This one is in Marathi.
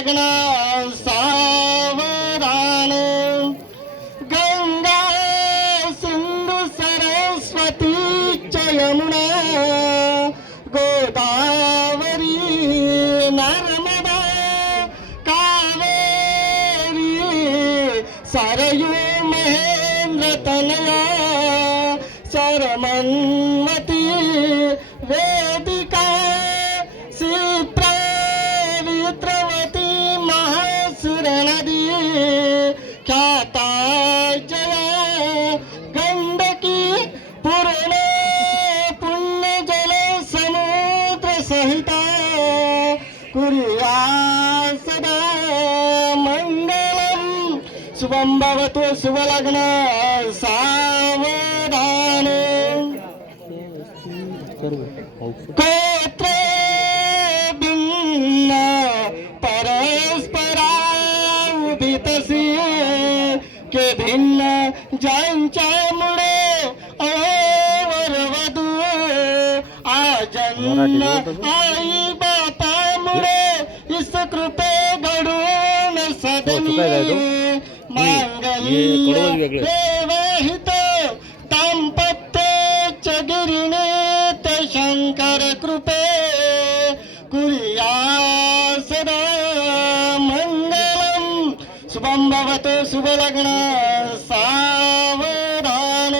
लग्न सावधान गंगा सिंधु सरस्वती च यमुना गोदावरी नर्मदा कावेरी सरयू महेंद्र तनया सरमन्वती वेदिका क्षिप्रा वित्रवती महासुर नदी ख्याता जया गंडकी पूर्ण पुण्य जल समुद्र सहिता कुर्या सदा मंगलम शुभम भवतु शुभलग्न सावधान गोत्रे भिन्न परस्परा उदितसी के भिन्न ज्यांच्यामुळे वरवधू आजन्म आई बापामुळे इस कृपे घडून सदनी मांगल्य विवाहित दाम्पत्य च गिरिणीत शंकर कृपे कुर्या सदा मंगलम शुभम भवतु शुभलग्न सावधान